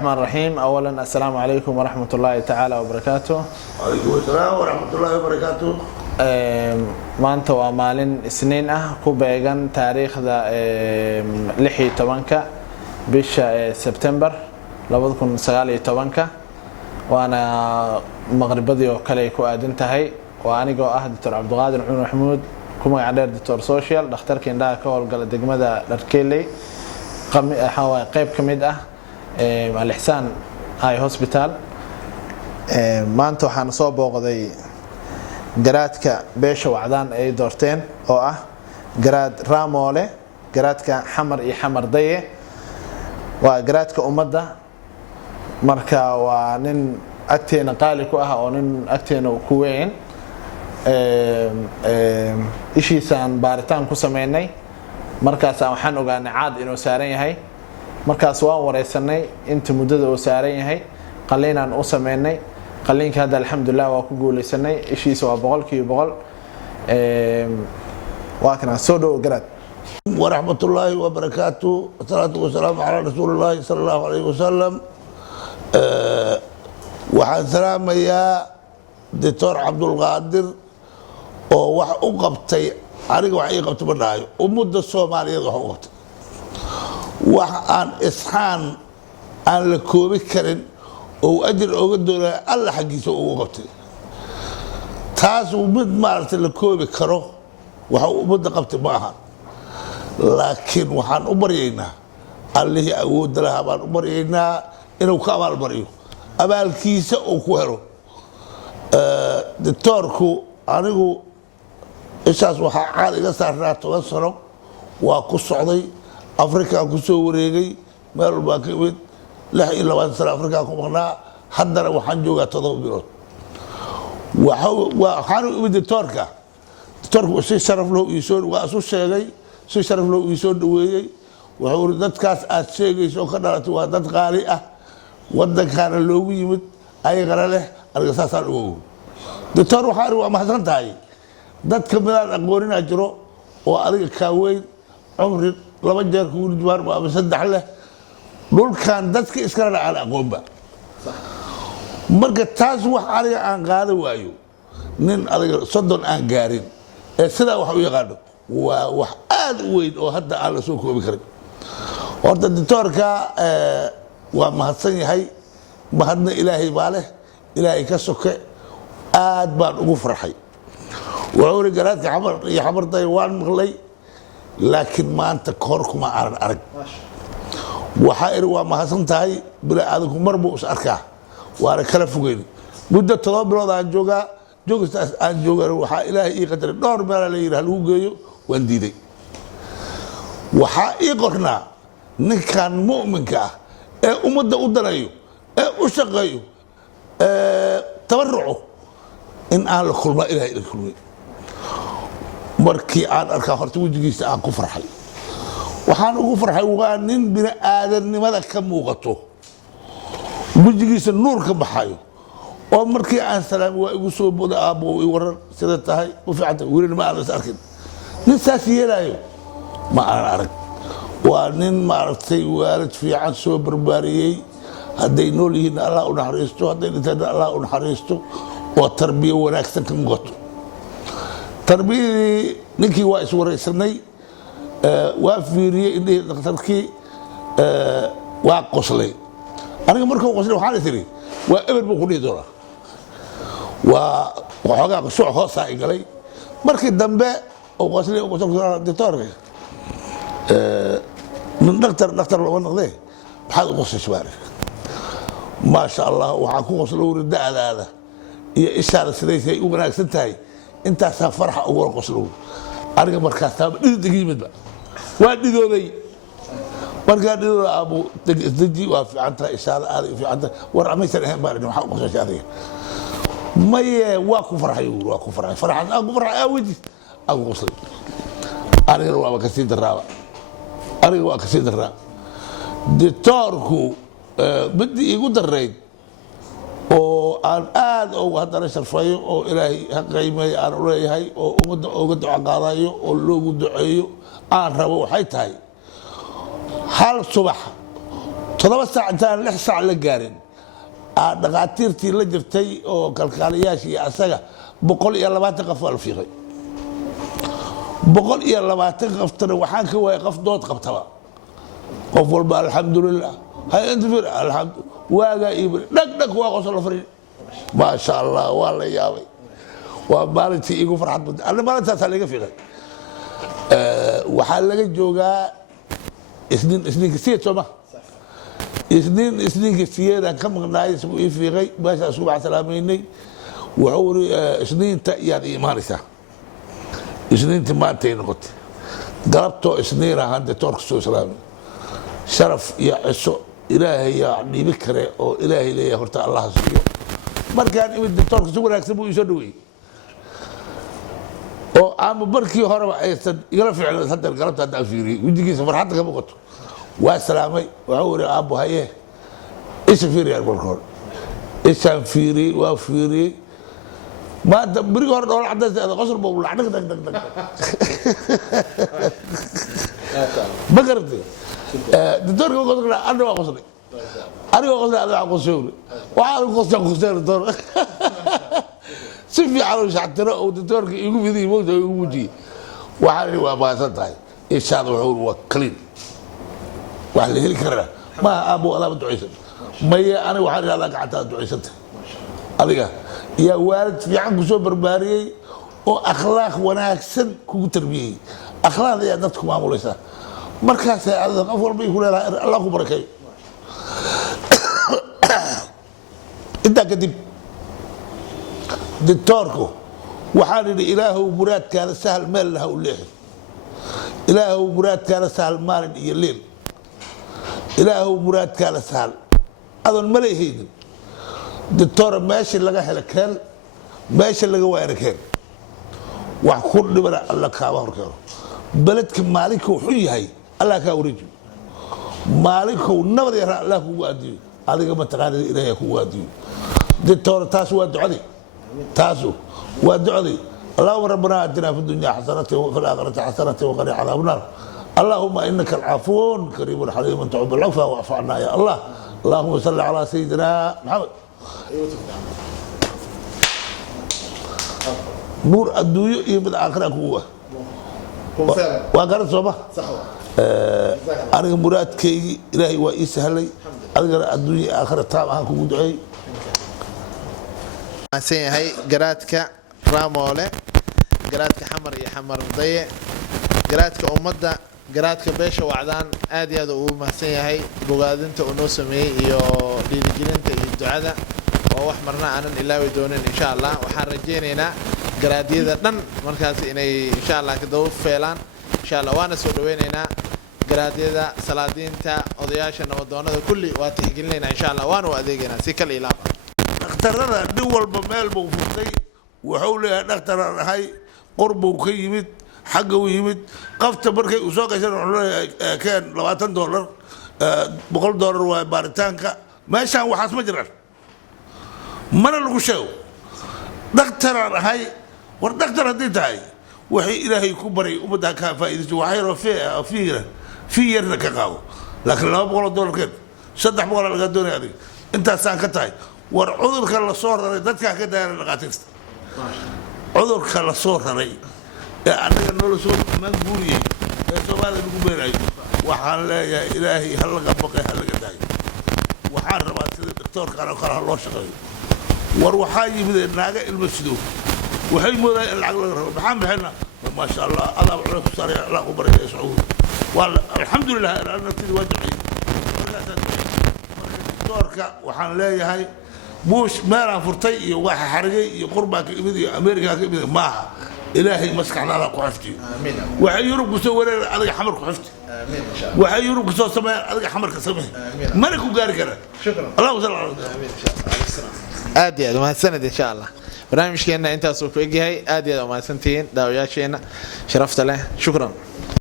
الرحمن الرحيم. أولا السلام عليكم ورحمة الله تعالى وبركاته. وعليكم السلام ورحمة الله وبركاته. maanta waa maalin isniin ah ku beegan taariikhda 16 bisha September 2019 waana maqribadii oo kale ku aadan tahay waa anigoo ah Dr. Cabdiqaadir Cumar Maxamuud ku magac dheer Dr. Social dhakhtarka indhaha ka howlgala degmada Dharkeeley qayb kamid ah Al-Ihsan Eye Hospital. maanta waxaan soo booqday garaadka beesha wacdaan ay doorteen oo ah garaad Raamole, garaadka Xamar iyo Xamar Daye, waa garaadka ummadda. marka waa nin agteena qaali ku ah oo nin agteena ku weyn ishiisaan baaritaan ku sameynay. markaas waxaan ogaanay caad inuu saaran yahay. markaas waan wareysanay inta muddada uu saaran yahay, qaliinaan u sameynay. qaliinka hadda alxamdulillah waa ku guuleysanay, ishiisa waa 100%. waa kana soo dhow garaad. ورحمة الله وبركاته. والصلاة والسلام على رسول الله صلى الله عليه وسلم. waxaan salaamayaa Dr. Cabdulqaadir oo wax u qabtay aniga wax ii qabtay badaayo ummadda Soomaaliyeed wax u qabtay wax aan isxaan aan la koobi karin oo ajir uga doonay Allah xaqiisa ugu qabtay. taas mid maartay la koobi karo wax ummadda qabtay ma aha, laakiin waxaan u baryaynaa Allahi awood lahaa baan u baryaynaa inuu ka abaal mariyo abaalkiisa uu ku helo. doctorku anigu isaas waxa caal iga saarnaa 10 sano waa ku socday Afrika ku soo wareegay meel walba ka mid 26 sano Afrika ku maqnaa, haddana waxaan joogaa 7 bilood. waxaan u imid doctorku si sharaf loo iisoo waa isu sheegay, si sharaf loo iisoo dhaweeyay. wuxuu dadkaas aad sheegayso ka dhalatay waa dad qaali ah, waddankaana loogu yimid ayagana leh aniga saasaan ugu. doctor waxaan waa mahadsan tahay dadka midaan aqoonina jiro oo adiga ka weyn cumri 2 jeer ku jwaar ama 3 leh dhulkan dadka iskala aan aqoonba. marka taas wax aniga aan qaada waayo nin adiga 30 aan gaarin ee sida wax u yaqaano waa wax aad u weyn oo hadda aan la soo koobi karin. horta doctorka waa mahadsan yahay, mahadna Ilaahay baa leh, Ilaahay ka soke aad baan ugu farxay. wuxuu garaadka Xamar iyo Xamar Daye waan maqlay, laakiin maanta koor kuma aan arag. waxa waa mahadsan tahay bila aadku marbu is arkaa waana kala fogeyn. muddo 7 bilood aan joogtaas aan joogaa waxa Ilaahay ii qadaray dhowr meel la yiraahdo lagu geeyo waan diiday. waxa ii qornaa ninkan mu'minka ah ee ummadda u danayo ee u shaqeeyo tabarruco in aan la kulma Ilaahay la kulmay. markii aan arkaa horta wajigiisa aan ku farxay. waxaan ugu farxay waa nin bini aadanimada ka muuqato, wajigiisa nuur ka baxayo, oo markii aan salaam waa igu soo bodo aabo i waran sida tahay u fiicanta wiilna ma aan is arkin. nin saas yeelayo ma aan arag. waa nin maartay waalid fiican soo barbaariyay, hadday nool yihiin Allah u naxariisto, hadday dhintaan Allah u naxariisto, oo tarbiyo wanaagsan ka muuqato. tarbiyadii ninkii waa is wareysanay, waa fiiriyay indhihii dhakhtarkii, waa qoslay. aniga markuu qoslay waxaan tiri waa eber buu ku dhihi doonaa. waa waxoogaa soo hoosaa galay. markii dambe oo qoslay oo qoslay doctorka من دكتور لو نقضيه بحال قص شوارع ما شاء الله وحكون قصلوا رداء هذا هي إشارة سديسي وبناك سنتهي أنت فرحة أول قصلوا أرجع مركز تام دقيقة بقى وادي ذولي مركز أبو تجي وفي عنتها إشارة هذه في عنتها ورعمي سنة بارد وحق قص هذه ما واقف فرحة يقول واقف فرحة فرحة أبو فرحة أودي أبو قصلي أرجع رواه كثير الرابع aniga waa ka sii daraa. doctorku badi igu dareyd oo aan aad ugu hadana sharfayo oo Ilaahay qiimeeyo aan u leeyahay oo ummadda uga duco qaadayo oo loogu duceeyo aan rabo waxay tahay hal subax 7 saac intaan 6 saac la gaarin dhaqaatiirtii la jirtay oo kalkaaliyaashii asaga 120 qof la fiiqay 120 qoftana waxaan ka waayay qof dood qabtaba qof walba alxamdulillah hay inta fiir alxamd waaga ibri dhag waa qosol la farin ma sha Allah waa la yaabay waa maalintii igu farxad badan anna maalintaas laga fiiqay waxaa laga joogaa isniin kasiid soo ma isniin kasiyeedaan ka maqnaay isku ii fiiqay meeshaa isku bax salaamaynay wuxuu iri isniinta yaad iimaanaysaa isniinta maantay noqotay galabtoo isniin ahaan doctorka soo salaamay sharaf iyo ciso ilaahay yaa dhiibi kare oo ilaahay leeyahay horta allah siiyo markaan imid doctorka si wanaagsan buu isoo dhaweeyey oo ama barkii horeba aysan igala ficlan hadda galabta hadda fiiriyay wajigiisa farxadda ka muuqato waa salaamay wuxuu iri aabbo haye isha fiiriyay balkoon ishaan fiiriyay waa fiiriyay maanta bariga hore dhool cadays qosol buu lacag dhag ma garatay doctorka qosol ana waa qoslay aniga qoslay ada qosol waxaan qosay door si fiican u shactiro oo doctorka igu midii moodo igu muji waxaan waa baasan tahay insha Allah wuxuu waa clean wax la heli karaa ma abu ala duceysan maya aniga waxaan ilaa gacanta duceysanta adiga يا والد في عنك سو برباري او اخلاق wanaagsan kugu tarbiyay akhlaaqda aad dadku maamulaysa markaas aad qof walba ku leeyahay Allah ku barakay inta kadib doctorku waxaan yiri ilaahu muraadkaada sahal meel laha u leeyahay ilaahu muraadkaada sahal maalin iyo leel ilaahu muraadkaada sahal adoon maleeyay doctor meeshii laga helo keen meeshii laga waayay keen wax ku dhibana Allah ka horkeeno baladka maalinka wuxuu yahay Allah ka wareejiyo maalinka nabad yar Allah ku waadiyo adiga ma taqaanid ilaahay ku waadiyo doctor taas waa ducadi taasu waa ducadi اللهم ربنا آتنا في الدنيا حسنة وفي الآخرة حسنة وقنا عذاب النار اللهم إنك العفو كريم حليم تحب العفو واعف عنا يا الله اللهم صل على سيدنا محمد نور الدنيا يبد آخرك هو وقال صباح أنا مراد كي إلهي وإسهلي أنا الدنيا آخرة تام عنكم ودعي هاي قراتك رامولة قراتك حمر يا حمر ضيع قراتك أمضة قراتك بيش وعدان آدي هذا ومحسن هاي بوغادنت ونوسمي يو ديرجينت الدعاء وحمرنا عن الله ودونين إن شاء الله وحرجينا قرادي ذا دن مركز إني إن شاء الله كدو فعلان إن شاء الله وأنا سودويننا قرادي ذا سلادين تا أضياشنا ودونا كل واتحقين لنا إن شاء الله وأنا وأذيقنا سيكل إلى اخترنا دول بمال بوفرتي وحولها نختار هاي قرب وكيمت حق ويمت قفت بركي وسوق كان $20 $100 وبارتانكا ما شان وحاس مجرى من الغشاو دكتور هاي والدكتور هديت هاي وحي إلهي كبري وبدها كان فائدته وحي رفيع في يرنا كقاو لكن لو $100 كده صدح $100 لقدوني هذه انت سانكتاي وعذرك الله صور دتك كده لقاتكست عذرك الله صور ري يعني انه صور منقولي يا سوال نقول وحال يا الهي هل قبقي هل قداي وحال ربات الدكتور كان خلاص الله شقي وروحاي من ناقه المسدود وحي مودا العقل محمد حنا ما شاء الله الله عليك صار الله قبرك يا سعود والحمد لله انا تدي وجعي دكتورك وحان ليهي موش مالا فرتي وواحد حرقي يقربك إبدي أمريكا إبدي معها إلهي مسكحنا على قحفتي وحي يروك سوى أدق حمر قحفتي وحي يروك سوى سماء أدق حمر كسمه مالك وقارك أنا شكرا الله وصل على آدي هذا ما السند إن شاء الله برنامج كأننا أنت سوف يجي هاي آدي هذا ما سنتين داوياشينا شرفت له شكرا